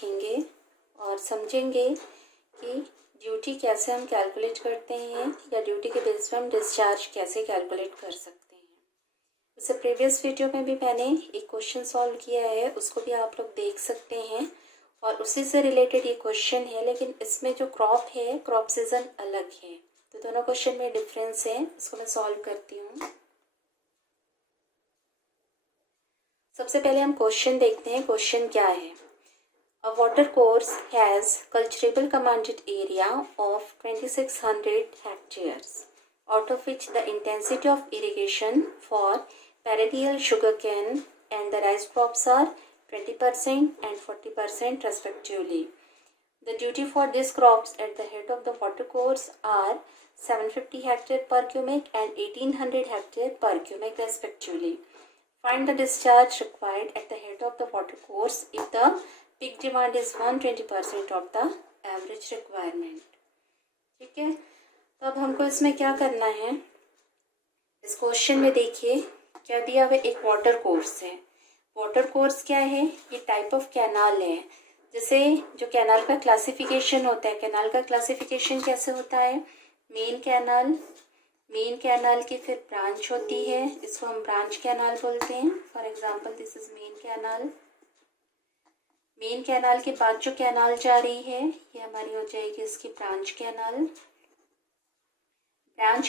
देखेंगे और समझेंगे कि ड्यूटी कैसे हम कैलकुलेट करते हैं या ड्यूटी के बेस पे हम डिस्चार्ज कैसे कैलकुलेट कर सकते हैं। इससे प्रीवियस वीडियो में भी मैंने एक क्वेश्चन सॉल्व किया है, उसको भी आप लोग देख सकते हैं और उसी से रिलेटेड ये क्वेश्चन है, लेकिन इसमें जो क्रॉप है, क्रॉप सीजन अलग है, तो दोनों क्वेश्चन में डिफरेंस है। इसको मैं सॉल्व करती हूँ। सबसे पहले हम क्वेश्चन देखते हैं, क्वेश्चन क्या है। A water course has cultivable commanded area of 2600 hectares, out of which the intensity of irrigation for perennial sugarcane and the rice crops are 20% and 40% respectively. The duty for these crops at the head of the water course are 750 hectare per cubic and 1800 hectare per cubic respectively. Find the discharge required at the head of the water course if the peak demand is 120% of the average requirement। ठीक है, तो अब हमको इसमें क्या करना है। इस क्वेश्चन में देखिए क्या दिया हुआ, एक वाटर कोर्स है। वाटर कोर्स क्या है, ये टाइप ऑफ कैनाल है। जैसे जो कैनाल का क्लासिफिकेशन होता है, कैनाल का क्लासिफिकेशन कैसे होता है, मेन कैनाल की फिर ब्रांच होती है, इसको हम ब्रांच कैनाल बोलते हैं। For example this is main canal के बाद जो कैनाल जा रही है ये हमारी हो जाएगी इसकी ब्रांच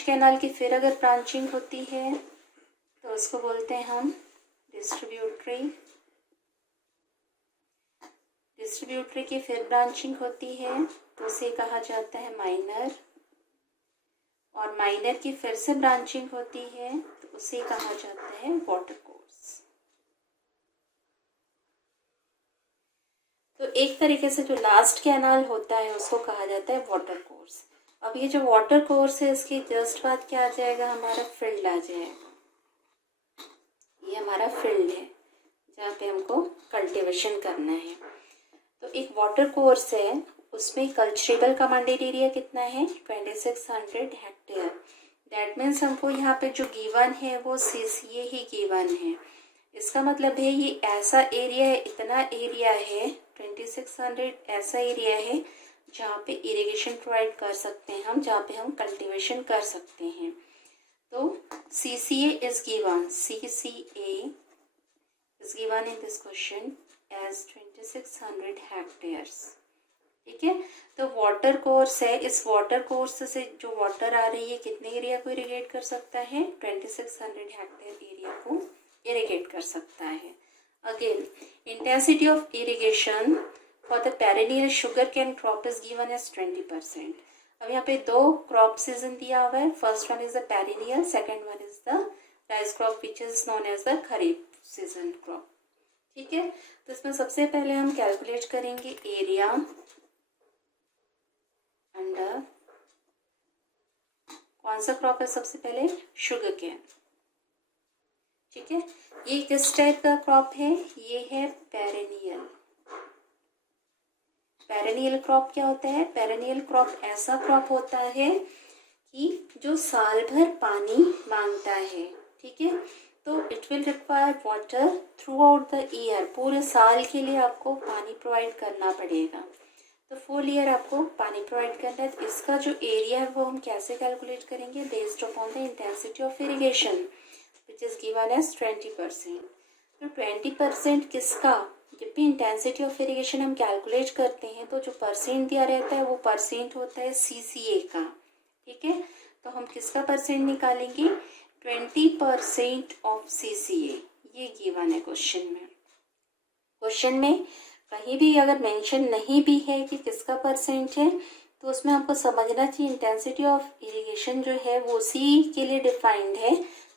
कैनाल की फिर अगर ब्रांचिंग होती है तो उसको बोलते हैं हम डिस्ट्रीब्यूटरी की फिर ब्रांचिंग होती है तो उसे कहा जाता है माइनर, और माइनर की फिर से ब्रांचिंग होती है तो उसे कहा जाता है वाटर कोर्स। तो एक तरीके से जो लास्ट कैनाल होता है उसको कहा जाता है वाटर कोर्स। अब ये जो वाटर कोर्स है इसके जस्ट बाद क्या आ जाएगा, हमारा फील्ड आ जाएगा। ये हमारा फील्ड है जहाँ पे हमको कल्टीवेशन करना है। तो एक वाटर कोर्स है, उसमें कल्चरेबल कमांडेड एरिया कितना है, 2600 हेक्टेयर। दैट मीन्स हमको यहाँ पे जो गिवन है वो CCA ही गिवन है। इसका मतलब है ये ऐसा एरिया है, इतना एरिया है 2600 ऐसा एरिया है जहाँ पे इरिगेशन प्रोवाइड कर सकते हैं हम, जहाँ पे हम कल्टीवेशन कर सकते हैं। तो CCA is given, CCA is given in this question as 2600 hectares। ठीक है, तो वाटर कोर्स है, इस वाटर कोर्स से जो वाटर आ रही है कितने एरिया को इरिगेट कर सकता है, 2600 हेक्टेयर एरिया को इरिगेट कर सकता है। Again intensity of irrigation for the perennial sugar cane crop is given as 20%। अब यहाँ पे दो क्रॉप सीजन दिया हुआ है, first one is the perennial, second one is the rice crop which is known as the kharif season crop. ठीक है, तो इसमें सबसे पहले हम कैलकुलेट करेंगे एरिया अंडर कौन सा क्रॉप है, सबसे पहले शुगर केन। ठीक है, ये किस टाइप का क्रॉप है, ये है पेरेनियल। पेरेनियल क्रॉप क्या होता है, पेरेनियल क्रॉप ऐसा क्रॉप होता है कि जो साल भर पानी मांगता है। ठीक है, तो it will require water through out the year, पूरे साल के लिए आपको पानी प्रोवाइड करना पड़ेगा। तो फुल ईयर आपको पानी प्रोवाइड करना है। तो इसका जो एरिया है वो हम कैसे कैलकुलेट करेंगे, based upon the intensity of irrigation which is given as 20%। तो 20% किसका, जब भी इंटेंसिटी ऑफ इरिगेशन हम कैलकुलेट करते हैं तो जो परसेंट दिया रहता है वो परसेंट होता है CCA का। ठीक है, तो हम किसका परसेंट निकालेंगे, 20% ऑफ CCA। ये गिवन है क्वेश्चन में कहीं भी अगर मेंशन नहीं भी है कि किसका परसेंट है तो उसमें आपको समझना चाहिए इंटेंसिटी ऑफ इरिगेशन जो है वो उसी के लिए डिफाइंड है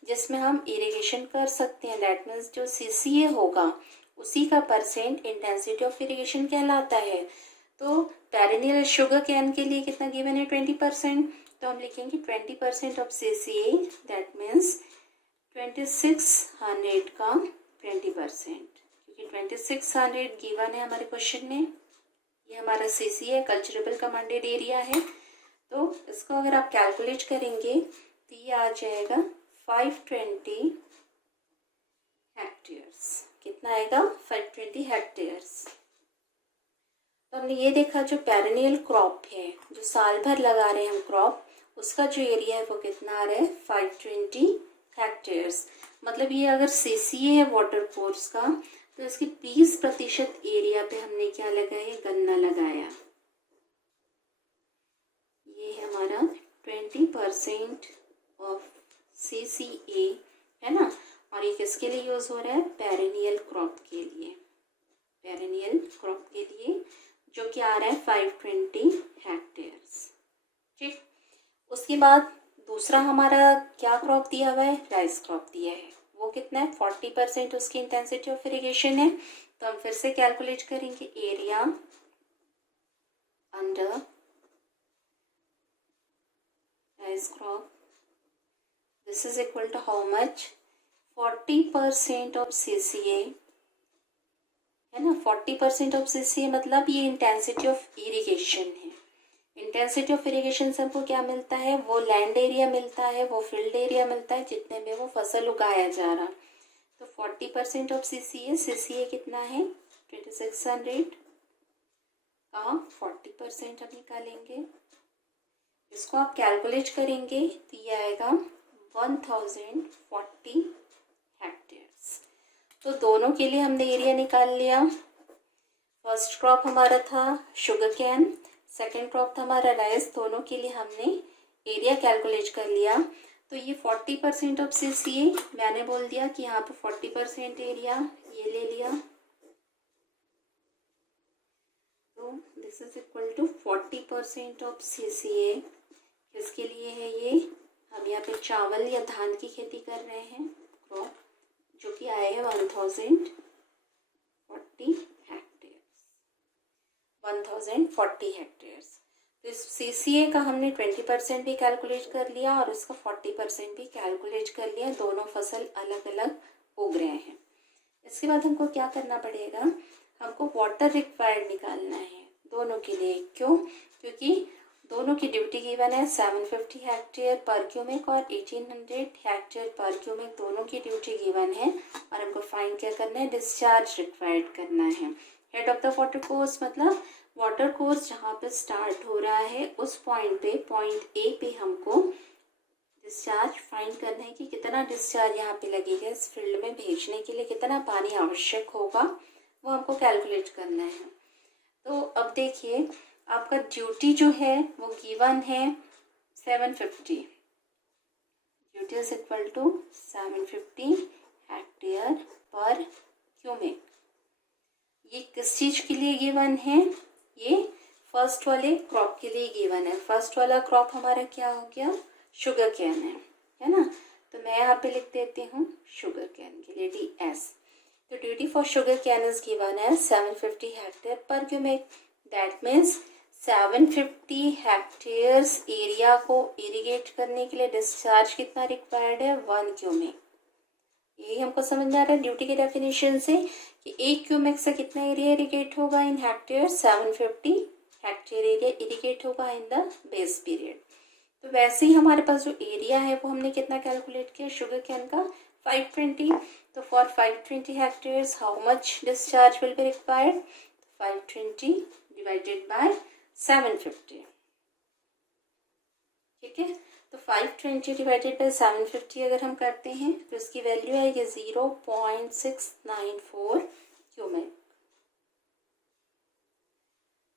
जिसमें हम इरिगेशन कर सकते हैं। दैट मीन्स जो CCA होगा उसी का परसेंट इंटेंसिटी ऑफ इरिगेशन कहलाता है। तो पेरेनियल शुगर कैन के लिए कितना गिवन है, 20%, तो हम लिखेंगे 20% ऑफ CCA, दैट मीन्स 2600 का 20%, क्योंकि 2600 गिवन है हमारे क्वेश्चन में। ये हमारा CCA है, कल्चरेबल कमांडेड एरिया है। तो इसको अगर आप कैलकुलेट करेंगे तो ये आ जाएगा 520 हेक्टेयर्स। कितना आएगा, 520 हेक्टेयर्स। तो हमने ये देखा जो पेरेनियल क्रॉप है, जो साल भर लगा रहे हैं हम क्रॉप, उसका जो एरिया है वो कितना आ रहा है 520 हेक्टेयर्स। मतलब ये अगर सीसीए है वाटर कोर्स का, तो इसकी 20% एरिया पे हमने क्या लगाया, गन्ना लगाया। ये है हमारा 20% ऑफ सीसीए, है ना। और ये किसके लिए यूज हो रहा है, पेरेनियल क्रॉप के लिए, पेरेनियल क्रॉप के लिए, जो कि आ रहा है 520 हेक्टेयर्स। ठीक, उसके बाद दूसरा हमारा क्या क्रॉप दिया हुआ है, राइस क्रॉप दिया है। वो कितना है, 40% उसकी इंटेंसिटी ऑफ इरिगेशन है। तो हम फिर से कैलकुलेट करेंगे area under rice crop, this is equal to how much, 40% of CCA, है ना। 40% ऑफ सीसीए मतलब ये इंटेंसिटी ऑफ इरिगेशन है। इंटेंसिटी ऑफ इरिगेशन से हमको क्या मिलता है, वो लैंड एरिया मिलता है, वो फील्ड एरिया मिलता है जितने में वो फसल उगाया जा रहा। तो 40% ऑफ सीसीए, सीसीए कितना है 2600 का 40% हम निकालेंगे। इसको आप कैलकुलेट करेंगे तो ये आएगा 1040 हेक्टेयर्स। तो दोनों के लिए हमने एरिया निकाल लिया। फर्स्ट क्रॉप हमारा था शुगर कैन, सेकेंड क्रॉप था हमारा राइस। दोनों के लिए हमने एरिया कैलकुलेट कर लिया। तो ये 40% ऑफ सीसीए, मैंने बोल दिया कि यहाँ पे 40% एरिया ये ले लिया। तो this is equal to 40% of CCA. किसके लिए है ये, हम यहाँ पे चावल या धान की खेती कर रहे हैं, क्रॉप, जो कि आए हैं 1040 हेक्टेयर्स। तो इस सीसीए का हमने 20% भी कैलकुलेट कर लिया और उसका 40% भी कैलकुलेट कर लिया। दोनों फसल अलग अलग उग रहे हैं। इसके बाद हमको क्या करना पड़ेगा, हमको वाटर रिक्वायर्ड निकालना है दोनों के लिए। क्यों, क्योंकि दोनों की ड्यूटी गिवन है 750 हेक्टेयर पर क्यूमिक और 1800 हेक्टेयर पर क्यूमिक, दोनों की ड्यूटी गिवन है। और हमको फाइंड क्या करना है, डिस्चार्ज रिक्वायर्ड करना है। Head of the water course मतलब वाटर कोर्स जहाँ पे स्टार्ट हो रहा है उस पॉइंट पे, पॉइंट ए पे हमको डिस्चार्ज फाइंड करना है कि कितना डिस्चार्ज यहाँ पे लगेगा, इस फील्ड में भेजने के लिए कितना पानी आवश्यक होगा, वो हमको कैलकुलेट करना है। तो अब देखिए आपका ड्यूटी जो है वो गिवन है 750, duty is equal to 750 hectare per cumec. ये किस चीज के लिए गिवन है, ये फर्स्ट वाले क्रॉप के लिए गिवन है। फर्स्ट वाला क्रॉप हमारा क्या हो गया, शुगर कैन है ना। तो मैं यहाँ पे लिख देती हूँ शुगर कैन के लिए DS। तो duty for sugar cane is given है 750 hectare per क्यूमिक। That means 750 hectares area को इरिगेट करने के लिए डिस्चार्ज कितना रिक्वायर्ड है, 1 क्यूमिक। यही हमको समझ में आ रहा है ड्यूटी की डेफिनेशन से कि 1 क्यूमिक से कितना एरिया इरिगेट होगा इन हेक्टेयर, 750 हेक्टेयर एरिया इरिगेट होगा इन द बेस पीरियड। तो वैसे ही हमारे पास जो एरिया है वो हमने कितना कैलकुलेट किया, शुगर कैन का 520। तो for 520 hectares how much discharge will be required, 520 divided by 750। ठीक है, तो 520 डिवाइडेड बाई 750 अगर हम करते हैं तो इसकी वैल्यू आएगी 0.694 क्यूमिक।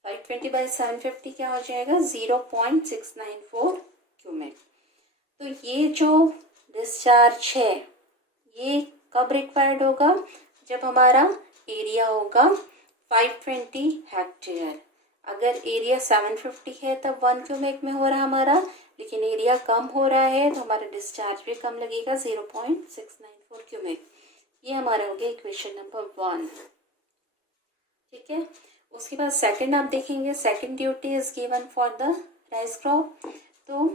520 बाई 750 क्या हो जाएगा, 0.694 क्यूमिक। तो ये जो डिस्चार्ज है ये कब रिक्वायर्ड होगा, जब हमारा एरिया होगा 520 हेक्टेयर। अगर एरिया 750 है तब 1 क्यूमिक में हो रहा हमारा, लेकिन एरिया कम हो रहा है तो हमारा डिस्चार्ज भी कम लगेगा 0.694 क्यूमिक। ये हमारा हो गया इक्वेशन नंबर 1। ठीक है, उसके बाद सेकंड आप देखेंगे, second duty is given for the rice crop. तो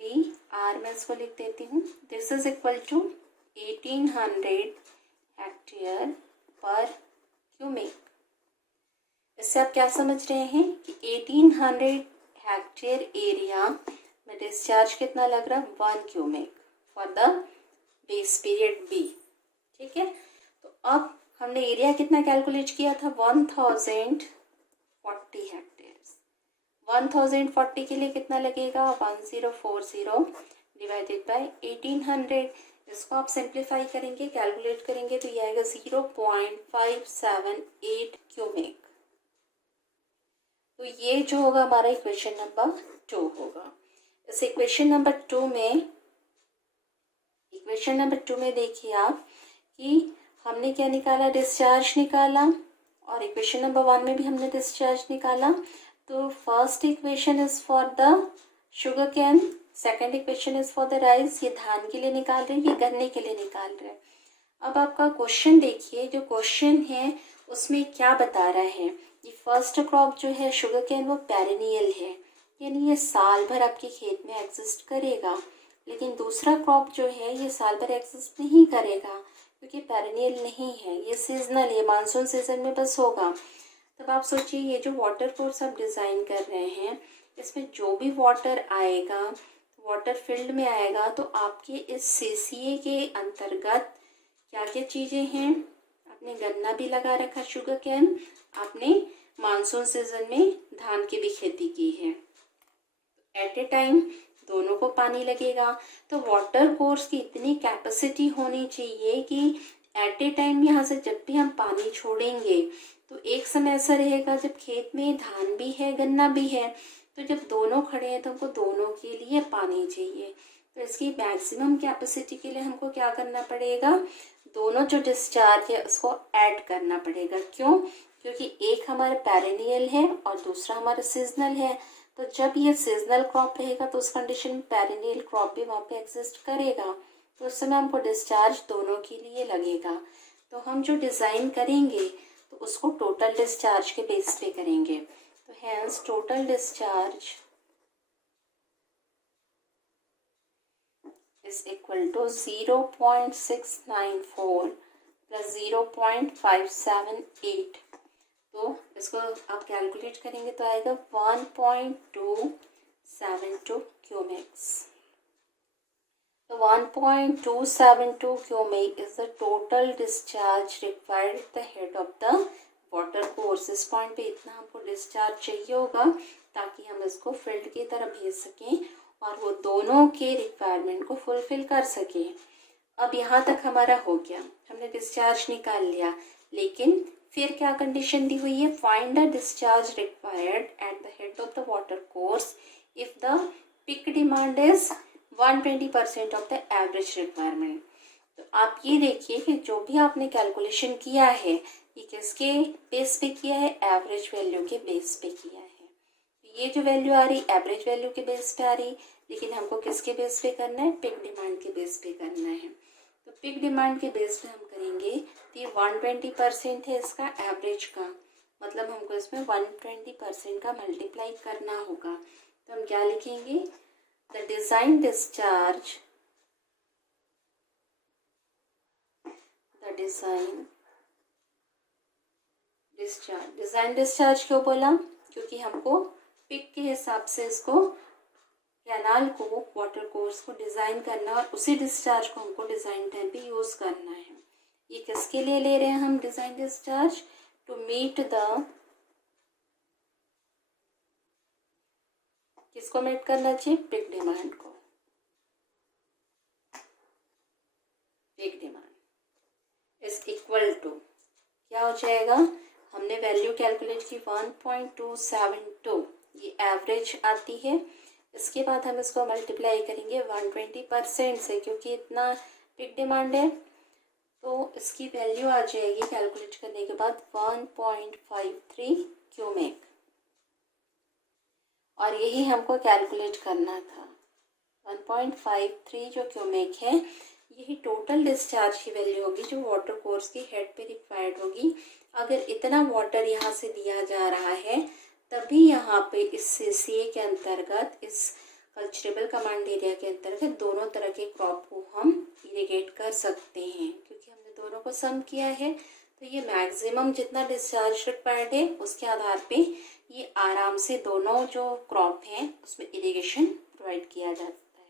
DR मैं इसको लिख देती हूँ, this is equal to 1800 hectare per cumec. इससे आप क्या समझ रहे हैं कि 1800 हेक्टेयर एरिया में डिस्चार्ज कितना लग रहा है, 1 cumec for the base period B। ठीक है, तो अब हमने एरिया कितना कैलकुलेट किया था, 1040 1040 के लिए कितना लगेगा, 1040 डिवाइडेड बाय 1800। इसको आप सिंप्लीफाई करेंगे, कैलकुलेट करेंगे तो ये आएगा 0.578 क्यूबिक। तो ये जो होगा हमारा इक्वेशन नंबर 2 होगा। इस इक्वेशन नंबर 2 में देखिए आप कि हमने क्या निकाला, डिस्चार्ज निकाला, और इक्वेशन नंबर 1 में भी हमने डिस्चार्ज निकाला। तो first equation is for the sugar cane, second equation is for the rice. ये धान के लिए निकाल रहे हैं, ये गन्ने के लिए निकाल रहे हैं। अब आपका क्वेश्चन देखिए, जो क्वेश्चन है उसमें क्या बता रहा है, ये फर्स्ट क्रॉप जो है शुगर कैन वो पेरिनियल है, यानी ये साल भर आपके खेत में एग्जिस्ट करेगा। लेकिन दूसरा क्रॉप जो है ये साल भर एग्जिस्ट नहीं करेगा क्योंकि पेरिनियल नहीं है, ये सीजनल है, मानसून सीजन में बस होगा। तब आप सोचिए ये जो वाटर कोर्स आप डिज़ाइन कर रहे हैं इसमें जो भी वाटर आएगा, वाटर फील्ड में आएगा, तो आपके इस सीसीए के अंतर्गत क्या क्या चीज़ें हैं, आपने गन्ना भी लगा रखा, शुगर कैन, आपने मानसून सीजन में धान की भी खेती की है। एट ए टाइम दोनों को पानी लगेगा। तो वाटर कोर्स की इतनी कैपेसिटी होनी चाहिए कि एट ए टाइम यहाँ से जब भी हम पानी छोड़ेंगे तो एक समय ऐसा रहेगा जब खेत में धान भी है गन्ना भी है, तो जब दोनों खड़े हैं तो हमको दोनों के लिए पानी चाहिए। तो इसकी मैक्सिमम कैपेसिटी के लिए हमको क्या करना पड़ेगा, दोनों जो डिस्चार्ज है उसको ऐड करना पड़ेगा। क्यों? क्योंकि एक हमारा पेरिनियल है और दूसरा हमारा सीजनल है। तो जब ये सीजनल क्रॉप रहेगा तो उस कंडीशन में पेरिनियल क्रॉप भी वहाँ पे एग्जिस्ट करेगा, तो उस समय हमको डिस्चार्ज दोनों के लिए लगेगा। तो हम जो डिज़ाइन करेंगे तो उसको टोटल डिस्चार्ज के बेस पे करेंगे। तो hence total discharge is equal to 0.694 plus 0.578। तो इसको आप कैलकुलेट करेंगे तो आएगा 1.272 क्यूमेक्स। तो 1.272 cubic is the total discharge required at the head of the water course। इस पॉइंट पे इतना हमको डिस्चार्ज चाहिए होगा ताकि हम इसको फील्ड की तरफ भेज सकें और वो दोनों के रिक्वायरमेंट को फुलफिल कर सकें। अब यहाँ तक हमारा हो गया, हमने डिस्चार्ज निकाल लिया, लेकिन फिर क्या कंडीशन दी हुई है, find the discharge required at the head of the water course if the peak demand is 120% of the average requirement. तो आप ये देखिए कि जो भी आपने कैलकुलेशन किया है ये किसके बेस पे किया है, एवरेज वैल्यू के बेस पे किया है। तो ये जो वैल्यू आ रही एवरेज वैल्यू के बेस पे आ रही, लेकिन हमको किसके बेस पे करना है, पिक डिमांड के बेस पे करना है। तो पिक डिमांड के बेस पे हम करेंगे तो ये 120% है इसका एवरेज का, मतलब हमको इसमें 120% का मल्टीप्लाई करना होगा। तो हम क्या लिखेंगे, the design discharge क्यों बोला, क्योंकि हमको पिक के हिसाब से इसको कैनाल को वाटर कोर्स को डिज़ाइन करना और उसी डिस्चार्ज को हमको डिज़ाइन टाइम पे यूज़ करना है। ये किसके लिए ले रहे हैं हम design discharge, to meet the, किसको मीट करना चाहिए, पिक डिमांड को। Peak demand is equal to क्या हो जाएगा, हमने वैल्यू कैलकुलेट की 1.272, ये एवरेज आती है। इसके बाद हम इसको मल्टीप्लाई करेंगे 120% से, क्योंकि इतना पिक डिमांड है, तो इसकी वैल्यू आ जाएगी कैलकुलेट करने के बाद 1.53 क्यूमेक, और यही हमको कैलकुलेट करना था। 1.53 जो क्यूमेक है यही टोटल डिस्चार्ज की वैल्यू होगी जो वाटर कोर्स की हेड पे रिक्वायर्ड होगी। अगर इतना वाटर यहाँ से दिया जा रहा है तभी यहाँ पे इस सीसीए के अंतर्गत, इस कल्चरेबल कमांड एरिया के अंतर्गत दोनों तरह के क्रॉप को हम इरिगेट कर सकते हैं, क्योंकि हमने दोनों को सम किया है। तो ये मैक्सिमम जितना डिस्चार्ज रिक्वायर्ड है उसके आधार पे ये आराम से दोनों जो क्रॉप हैं उसमें इरिगेशन प्रोवाइड किया जाता है।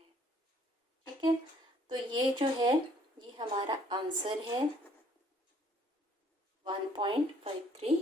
ठीक है, तो ये जो है ये हमारा आंसर है 1.53